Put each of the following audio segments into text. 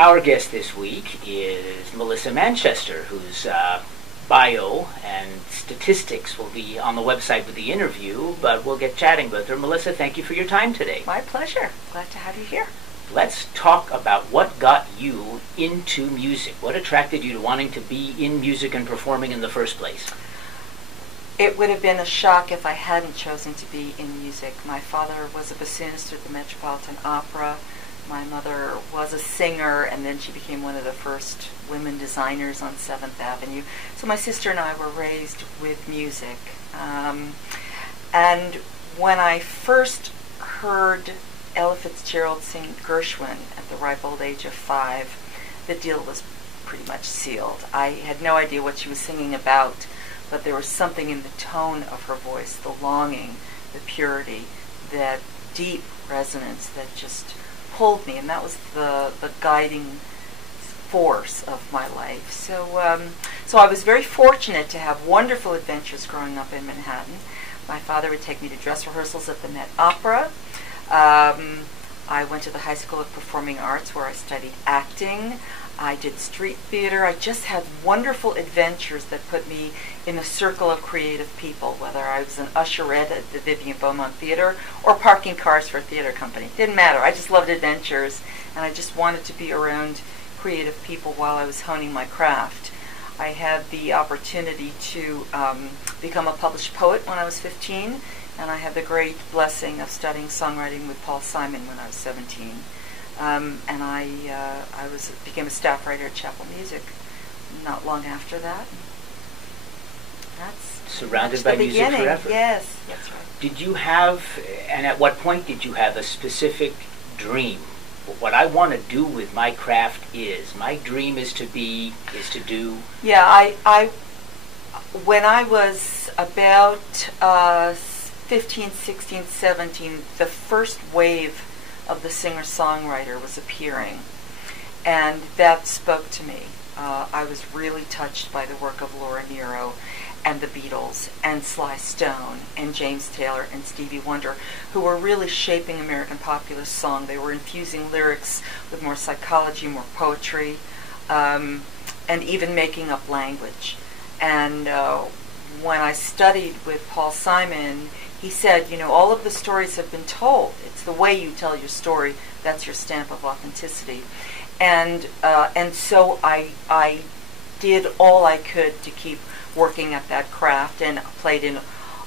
Our guest this week is Melissa Manchester, whose bio and statistics will be on the website with the interview, but we'll get chatting with her. Melissa, thank you for your time today. My pleasure. Glad to have you here. Let's talk about what got you into music. What attracted you to wanting to be in music and performing in the first place? It would have been a shock if I hadn't chosen to be in music. My father was a bassoonist at the Metropolitan Opera. My mother was a singer, and then she became one of the first women designers on 7th Avenue. So my sister and I were raised with music. And when I first heard Ella Fitzgerald sing Gershwin at the ripe old age of 5, the deal was pretty much sealed. I had no idea what she was singing about, but there was something in the tone of her voice, the longing, the purity, that deep resonance that just pulled me, and that was the guiding force of my life. So I was very fortunate to have wonderful adventures growing up in Manhattan. My father would take me to dress rehearsals at the Met Opera. I went to the High School of Performing Arts where I studied acting. I did street theater. I just had wonderful adventures that put me in a circle of creative people, whether I was an usherette at the Vivian Beaumont Theater or parking cars for a theater company. Didn't matter. I just loved adventures, and I just wanted to be around creative people while I was honing my craft. I had the opportunity to become a published poet when I was 15, and I had the great blessing of studying songwriting with Paul Simon when I was 17. And I became a staff writer at Chapel Music not long after that. That's surrounded by music forever. Yes, that's right. Did you have, and at what point did you have a specific dream? What I want to do with my craft is, my dream is to do. Yeah, I when I was about 15, 16, 17, the first wave of the singer-songwriter was appearing, and that spoke to me. I was really touched by the work of Laura Nyro and the Beatles and Sly Stone and James Taylor and Stevie Wonder, who were really shaping American popular song. They were infusing lyrics with more psychology, more poetry, and even making up language. And when I studied with Paul Simon, he said, you know, all of the stories have been told. It's the way you tell your story that's your stamp of authenticity. And so I did all I could to keep working at that craft, and played in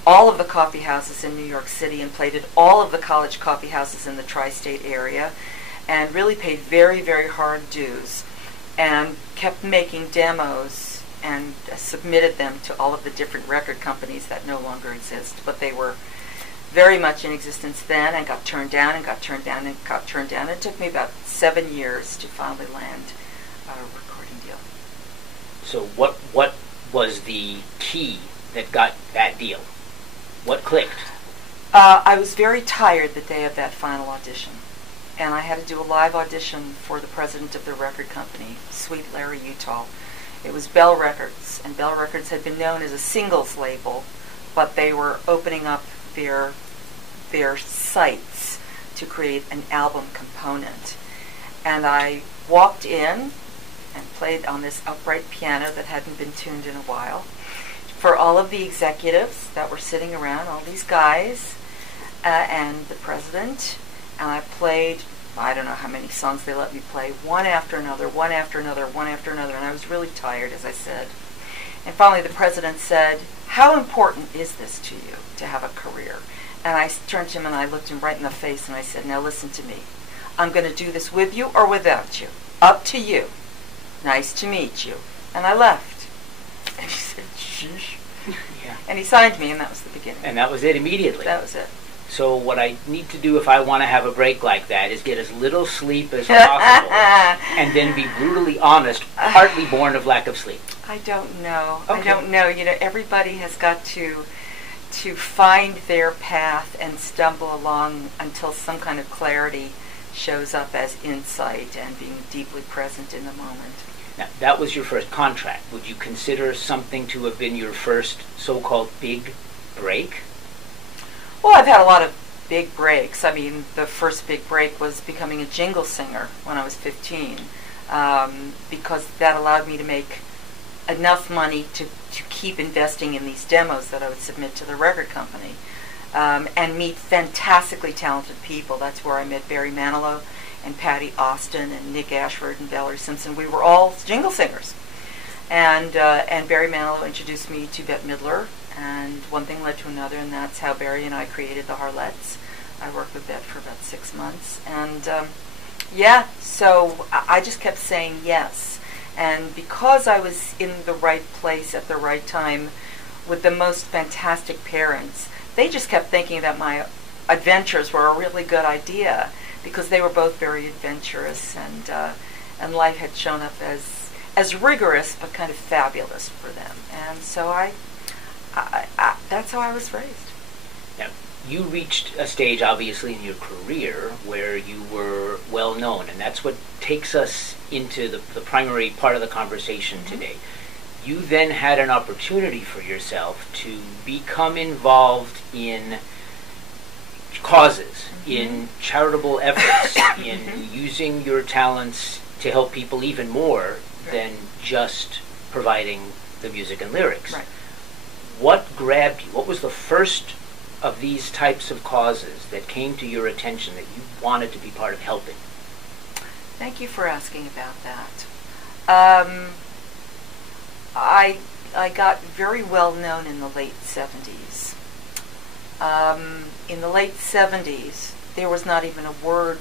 all of the coffee houses in New York City and played at all of the college coffee houses in the tri-state area, and really paid very, very hard dues, and kept making demos and submitted them to all of the different record companies that no longer exist, but they were very much in existence then, and got turned down and got turned down and got turned down. It took me about 7 years to finally land a recording deal. So what was the key that got that deal? What clicked? I was very tired the day of that final audition, and I had to do a live audition for the president of the record company, Sweet Larry Utah. It was Bell Records, and Bell Records had been known as a singles label, but they were opening up their sites to create an album component. And I walked in and played on this upright piano that hadn't been tuned in a while for all of the executives that were sitting around, all these guys, and the president. And I played, I don't know how many songs they let me play, one after another, one after another, one after another, and I was really tired, as I said. And finally the president said, "How important is this to you, to have a career?" And I turned to him and I looked him right in the face and I said, "Now listen to me. I'm going to do this with you or without you. Up to you. Nice to meet you." And I left. And he said, "Sheesh." Yeah. And he signed me, and that was the beginning. And that was it immediately. That was it. So what I need to do if I want to have a break like that is get as little sleep as possible and then be brutally honest, partly born of lack of sleep. I don't know. Okay. I don't know. You know, everybody has got to find their path and stumble along until some kind of clarity shows up as insight and being deeply present in the moment. Now, that was your first contract. Would you consider something to have been your first so-called big break? Well, I've had a lot of big breaks. I mean, the first big break was becoming a jingle singer when I was 15. because that allowed me to make enough money to keep investing in these demos that I would submit to the record company, and meet fantastically talented people. That's where I met Barry Manilow and Patty Austin and Nick Ashford and Valerie Simpson. We were all jingle singers. And Barry Manilow introduced me to Bette Midler, and one thing led to another, and that's how Barry and I created the Harlettes. I worked with Bette for about 6 months, and so I just kept saying yes. And because I was in the right place at the right time with the most fantastic parents, they just kept thinking that my adventures were a really good idea, because they were both very adventurous, and life had shown up as rigorous but kind of fabulous for them. And so I that's how I was raised. Now, you reached a stage, obviously, in your career where you were well known, and that's what takes us into the primary part of the conversation today. You then had an opportunity for yourself to become involved in causes, in charitable efforts, in using your talents to help people even more than just providing the music and lyrics. Right. What grabbed you? What was the first of these types of causes that came to your attention that you wanted to be part of helping? Thank you for asking about that. I got very well known in the late 70s. In the late 70s, there was not even a word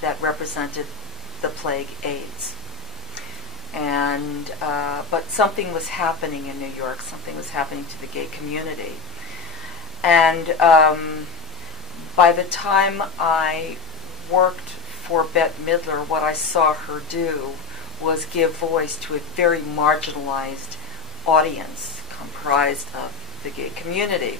that represented the plague AIDS. And but something was happening in New York. Something was happening to the gay community. And by the time I worked for Bette Midler, what I saw her do was give voice to a very marginalized audience comprised of the gay community.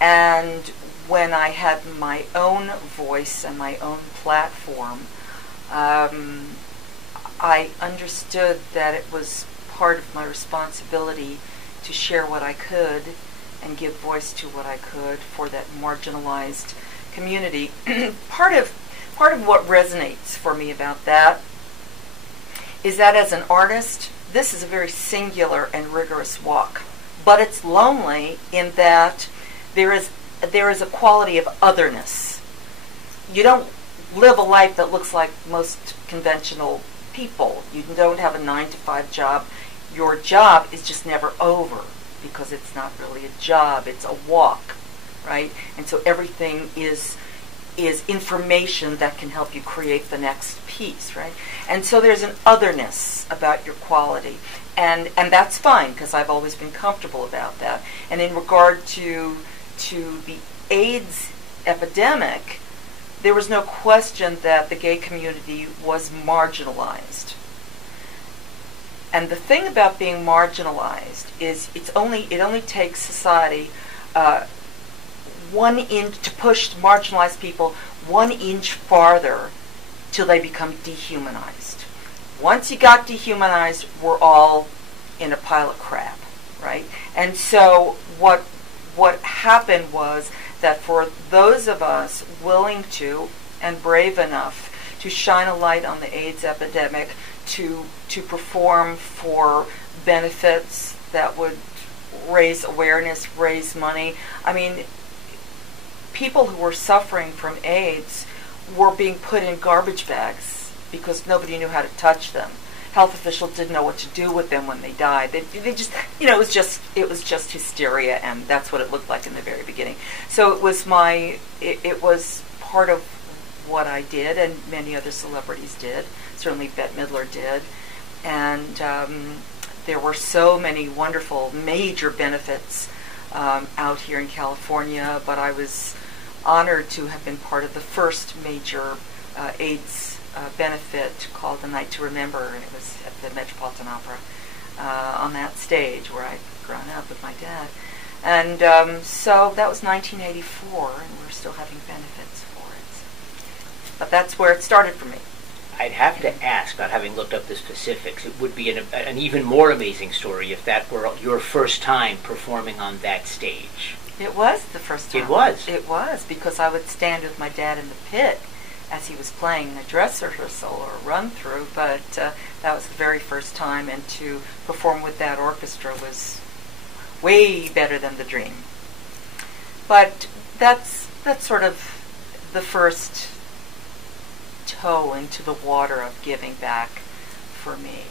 And when I had my own voice and my own platform, I understood that it was part of my responsibility to share what I could and give voice to what I could for that marginalized community. Part of what resonates for me about that is that as an artist, this is a very singular and rigorous walk, but it's lonely in that there is a quality of otherness. You don't live a life that looks like most conventional people. You don't have a 9-to-5 job. Your job is just never over, because it's not really a job, it's a walk, right? And so everything is information that can help you create the next piece, right? And so there's an otherness about your quality, and that's fine, because I've always been comfortable about that. And in regard to the AIDS epidemic, there was no question that the gay community was marginalized. And the thing about being marginalized is it only takes society 1 inch to push marginalized people 1 inch farther till they become dehumanized. Once you got dehumanized, we're all in a pile of crap, right? And so what happened was that for those of us willing to and brave enough to shine a light on the AIDS epidemic, to perform for benefits that would raise awareness, raise money. I mean, people who were suffering from AIDS were being put in garbage bags because nobody knew how to touch them. Health officials didn't know what to do with them when they died. They just, it was just hysteria, and that's what it looked like in the very beginning. So it was part of what I did, and many other celebrities did. Certainly Bette Midler did. And there were so many wonderful major benefits out here in California, but I was honored to have been part of the first major AIDS benefit called The Night to Remember, and it was at the Metropolitan Opera on that stage where I'd grown up with my dad. And so that was 1984, and we're still having benefits for it. But that's where it started for me. I'd have to ask, not having looked up the specifics, it would be an even more amazing story if that were your first time performing on that stage. It was the first time. It was? It was, because I would stand with my dad in the pit, as he was playing a dress rehearsal or a run-through, but that was the very first time, and to perform with that orchestra was way better than the dream. But that's sort of the first toe into the water of giving back for me.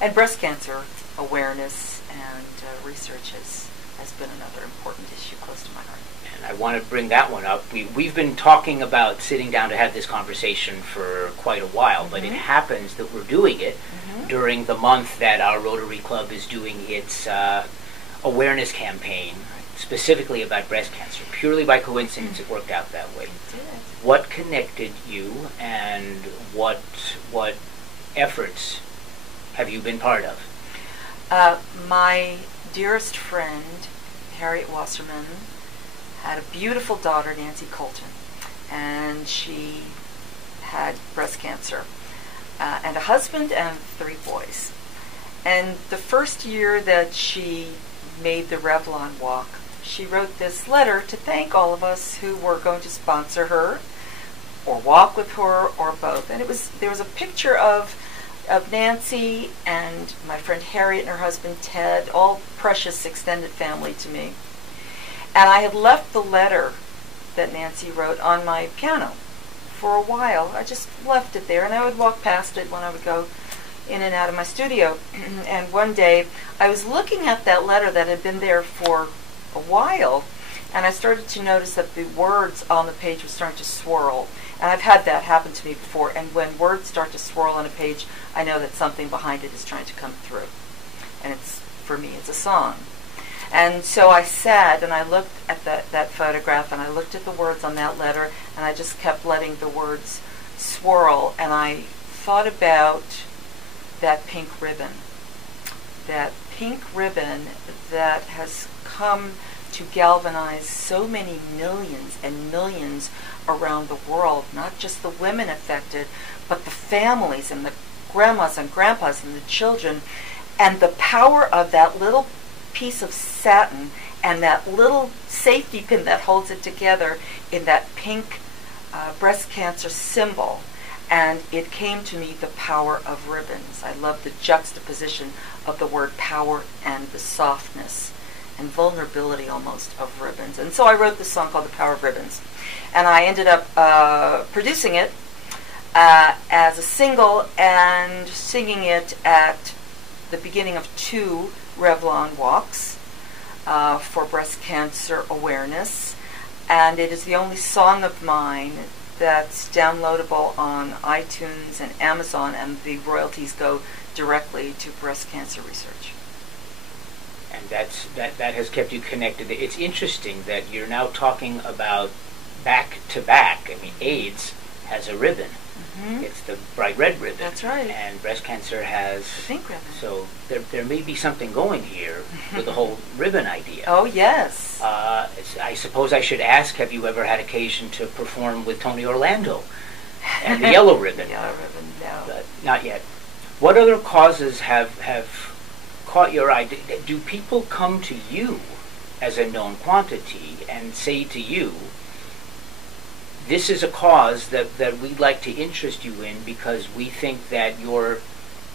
And breast cancer awareness and research has been another important issue close to my heart. And I want to bring that one up. We've been talking about sitting down to have this conversation for quite a while, but it happens that we're doing it during the month that our Rotary Club is doing its awareness campaign, specifically about breast cancer. Purely by coincidence, it worked out that way. It did. What connected you, and what efforts have you been part of? My dearest friend, Harriet Wasserman, had a beautiful daughter, Nancy Colton, and she had breast cancer, and a husband and 3 boys. And the first year that she made the Revlon walk, she wrote this letter to thank all of us who were going to sponsor her, or walk with her, or both. And there was a picture of Nancy and my friend Harriet and her husband Ted, all precious extended family to me. And I had left the letter that Nancy wrote on my piano for a while. I just left it there, and I would walk past it when I would go in and out of my studio. And one day I was looking at that letter that had been there for a while, and I started to notice that the words on the page were starting to swirl. And I've had that happen to me before, and when words start to swirl on a page, I know that something behind it is trying to come through. And for me, it's a song. And so I sat and I looked at that photograph, and I looked at the words on that letter, and I just kept letting the words swirl. And I thought about that pink ribbon. That pink ribbon that has come to galvanize so many millions and millions around the world, not just the women affected, but the families and the grandmas and grandpas and the children, and the power of that little piece of satin and that little safety pin that holds it together in that pink breast cancer symbol. And it came to me, the power of ribbons. I love the juxtaposition of the word power and the softness and vulnerability almost of ribbons. And so I wrote this song called The Power of Ribbons. And I ended up producing it as a single and singing it at the beginning of 2 Revlon walks for breast cancer awareness. And it is the only song of mine that's downloadable on iTunes and Amazon, and the royalties go directly to breast cancer research. And that has kept you connected. It's interesting that you're now talking about back to back. I mean, AIDS has a ribbon. It's the bright red ribbon. That's right. And breast cancer has the pink ribbon. So there may be something going here with the whole ribbon idea. Oh, yes. I suppose I should ask, have you ever had occasion to perform with Tony Orlando and the yellow ribbon? Yellow ribbon, no. But not yet. What other causes have caught your eye? Do people come to you as a known quantity and say to you, this is a cause that we'd like to interest you in because we think that you're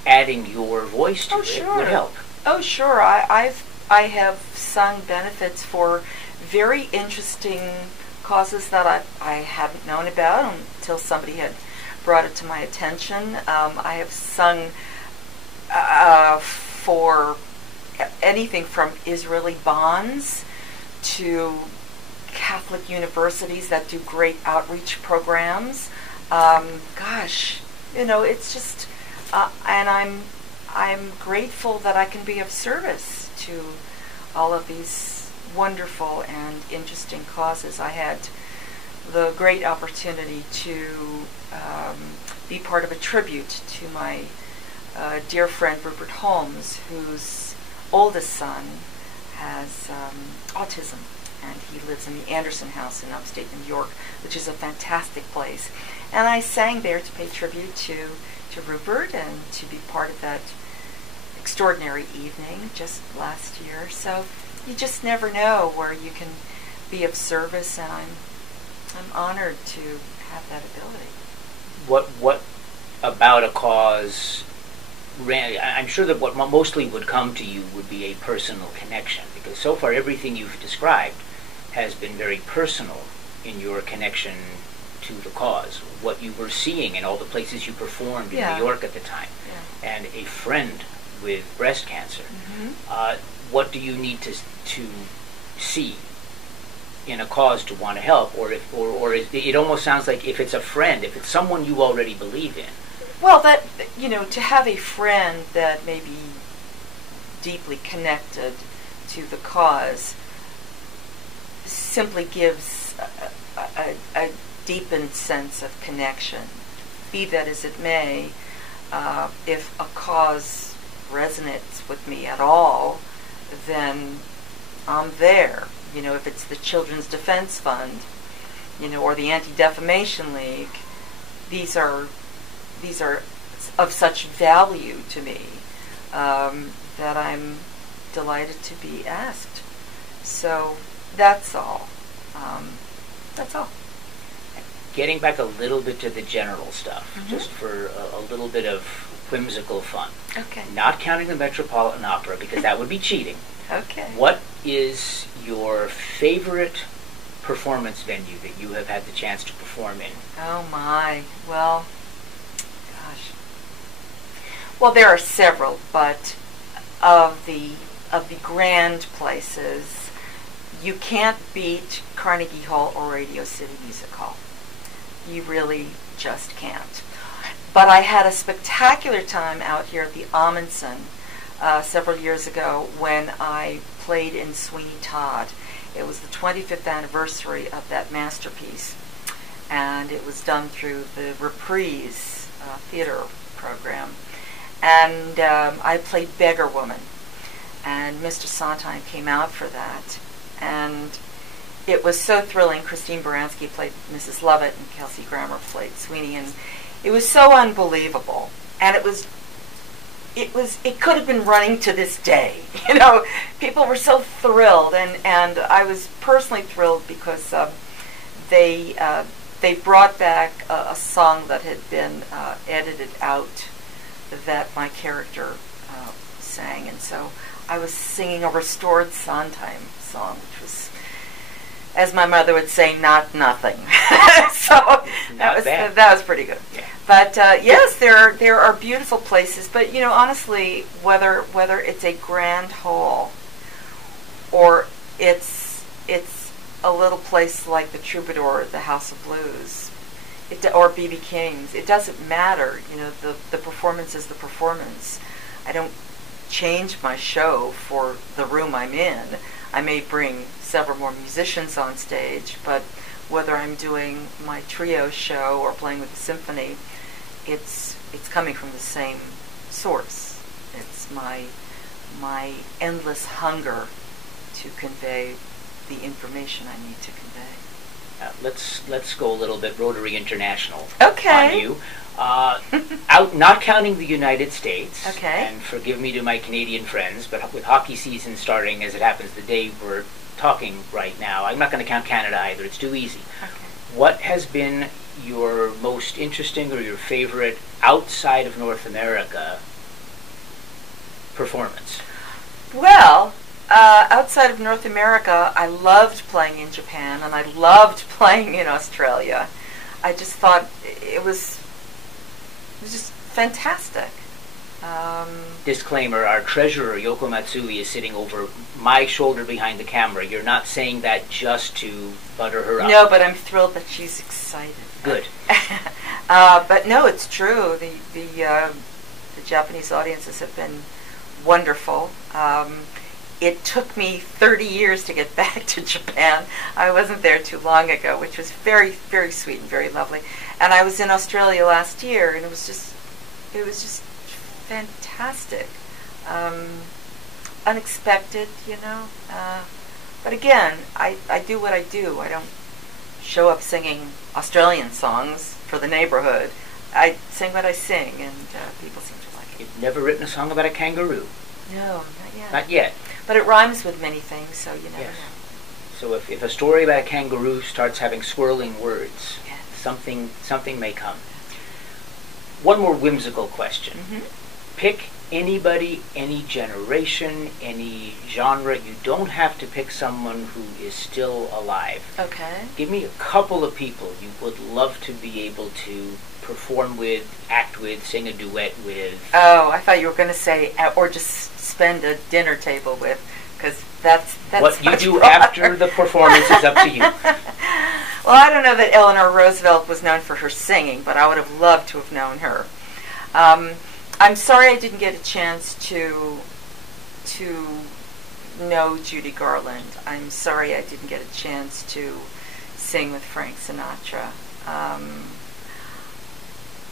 adding your voice to it would help? Oh, sure. I have sung benefits for very interesting causes that I hadn't known about until somebody had brought it to my attention. I have sung for anything from Israeli bonds to Catholic universities that do great outreach programs. Gosh, it's just, and I'm grateful that I can be of service to all of these wonderful and interesting causes. I had the great opportunity to be part of a tribute to my dear friend Rupert Holmes, whose oldest son has autism. And he lives in the Anderson House in upstate New York, which is a fantastic place. And I sang there to pay tribute to Rupert and to be part of that extraordinary evening just last year. So you just never know where you can be of service, and I'm honored to have that ability. What about a cause? I'm sure that what mostly would come to you would be a personal connection, because so far everything you've described has been very personal in your connection to the cause. What you were seeing in all the places you performed in New York at the time, and a friend with breast cancer. What do you need to see in a cause to want to help, or it almost sounds like if it's a friend, if it's someone you already believe in. Well, that, to have a friend that may be deeply connected to the cause simply gives a deepened sense of connection. Be that as it may, if a cause resonates with me at all, then I'm there. If it's the Children's Defense Fund, or the Anti-Defamation League, these are of such value to me that I'm delighted to be asked. So that's all. That's all. Getting back a little bit to the general stuff, just for a little bit of whimsical fun. Okay. Not counting the Metropolitan Opera, because that would be cheating. Okay. What is your favorite performance venue that you have had the chance to perform in? Oh my. Well, gosh. Well, there are several, but of the grand places, you can't beat Carnegie Hall or Radio City Music Hall. You really just can't. But I had a spectacular time out here at the Amundsen several years ago when I played in Sweeney Todd. It was the 25th anniversary of that masterpiece, and it was done through the Reprise theater program. And I played Beggar Woman, and Mr. Sondheim came out for that, and it was so thrilling. Christine Baranski played Mrs. Lovett, and Kelsey Grammer played Sweeney, and it was so unbelievable. And it could have been running to this day. People were so thrilled, and I was personally thrilled because they brought back a song that had been edited out that my character sang, and so I was singing a restored Sondheim song, which was, as my mother would say, not nothing. So that was pretty good. Yeah. But yes, there are beautiful places. But honestly, whether it's a grand hall or it's a little place like the Troubadour, the House of Blues, or B.B. King's, it doesn't matter. The performance is the performance. I don't change my show for the room I'm in. I may bring several more musicians on stage, but whether I'm doing my trio show or playing with the symphony, it's coming from the same source. It's my endless hunger to convey the information I need to convey. Let's go a little bit Rotary International on you. Not counting the United States, okay. And forgive me to my Canadian friends, but with hockey season starting, as it happens, the day we're talking right now, I'm not going to count Canada either. It's too easy. Okay. What has been your most interesting or your favorite outside of North America performance? Well, outside of North America, I loved playing in Japan, and I loved playing in Australia. I just thought it was just fantastic. Disclaimer, our treasurer, Yoko Matsui, is sitting over my shoulder behind the camera. You're not saying that just to butter her up. No, but I'm thrilled that she's excited. Good. But no, it's true. The Japanese audiences have been wonderful. It took me 30 years to get back to Japan. I wasn't there too long ago, which was very, very sweet and very lovely. And I was in Australia last year, and it was just fantastic. Unexpected, but again, I do what I do. I don't show up singing Australian songs for the neighborhood. I sing what I sing, and people seem to like it. You've never written a song about a kangaroo? No, not yet. Not yet. But it rhymes with many things, so you never know. So if a story about a kangaroo starts having swirling words, yes. something may come. One more whimsical question. Pick anybody, any generation, any genre. You don't have to pick someone who is still alive. Okay. Give me a couple of people you would love to be able to perform with, act with, sing a duet with. Oh, I thought you were going to say, or just spend a dinner table with, because that's what you do after the performance is up to you. Well, I don't know that Eleanor Roosevelt was known for her singing, but I would have loved to have known her. I'm sorry I didn't get a chance to know Judy Garland. I'm sorry I didn't get a chance to sing with Frank Sinatra.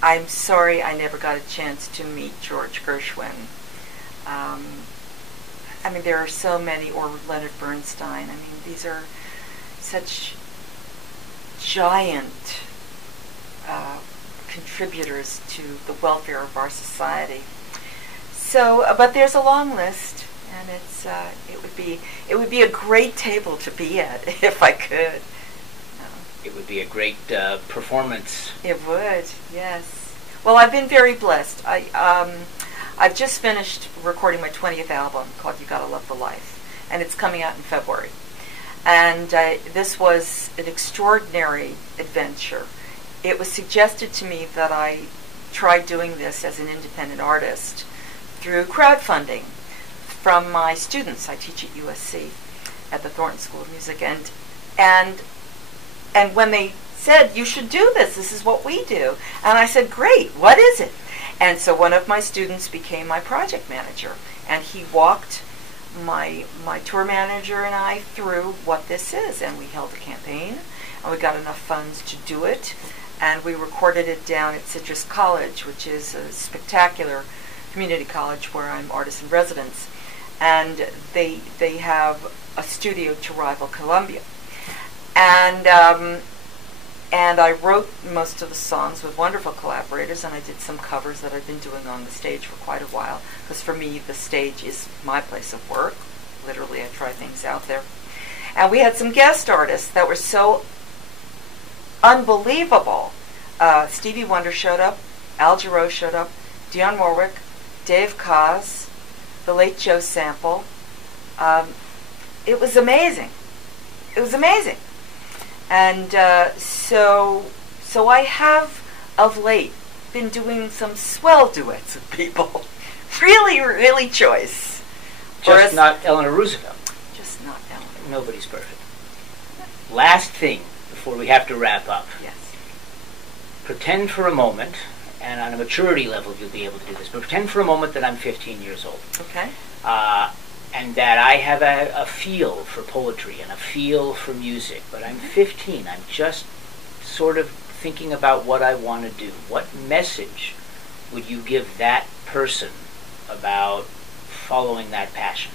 I'm sorry I never got a chance to meet George Gershwin. I mean, there are so many, or Leonard Bernstein. I mean, these are such giant contributors to the welfare of our society. So, but there's a long list, and it would be a great table to be at if I could. It would be a great performance. It would, yes. Well, I've been very blessed. I've just finished recording my 20th album called You Gotta Love the Life, and it's coming out in February. And this was an extraordinary adventure. It was suggested to me that I try doing this as an independent artist through crowdfunding from my students. I teach at USC at the Thornton School of Music, and when they said, you should do this is what we do, and I said, great, what is it? And so one of my students became my project manager, and he walked my tour manager and I through what this is, and we held a campaign, and we got enough funds to do it, and we recorded it down at Citrus College, which is a spectacular community college where I'm artist in residence, and they have a studio to rival Columbia, and I wrote most of the songs with wonderful collaborators, and I did some covers that I've been doing on the stage for quite a while, because for me the stage is my place of work. Literally, I try things out there. And we had some guest artists that were so unbelievable. Stevie Wonder showed up, Al Jarreau showed up, Dionne Warwick, Dave Koz, the late Joe Sample. It was amazing. It was amazing. And so I have, of late, been doing some swell duets with people. Really, really choice. Just not Eleanor Roosevelt. Just not Eleanor. Nobody's perfect. Last thing before we have to wrap up. Yes. Pretend for a moment, and on a maturity level you'll be able to do this, but pretend for a moment that I'm 15 years old. Okay. And that I have a feel for poetry and a feel for music, but I'm 15. I'm just sort of thinking about what I want to do. What message would you give that person about following that passion?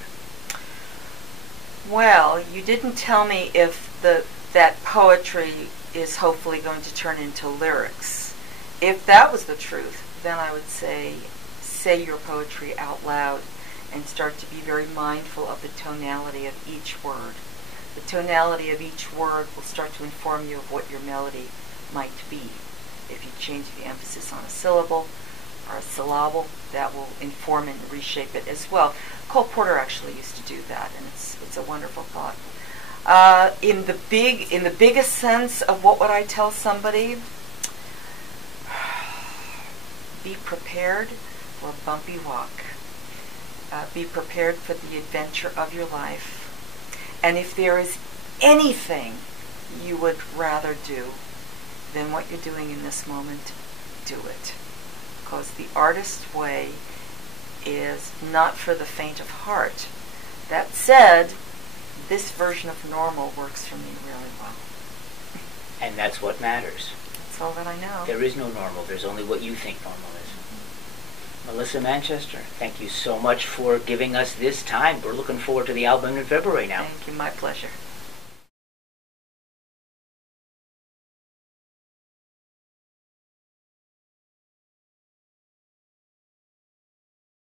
Well, you didn't tell me if that poetry is hopefully going to turn into lyrics. If that was the truth, then I would say your poetry out loud and start to be very mindful of the tonality of each word. The tonality of each word will start to inform you of what your melody might be. If you change the emphasis on a syllable or a syllable, that will inform and reshape it as well. Cole Porter actually used to do that, and it's a wonderful thought. In the biggest sense of what would I tell somebody? Be prepared for a bumpy walk. Be prepared for the adventure of your life. And if there is anything you would rather do than what you're doing in this moment, do it. Because the artist's way is not for the faint of heart. That said, this version of normal works for me really well. And that's what matters. That's all that I know. There is no normal. There's only what you think normal is. Melissa Manchester, thank you so much for giving us this time. We're looking forward to the album in February now. Thank you. My pleasure.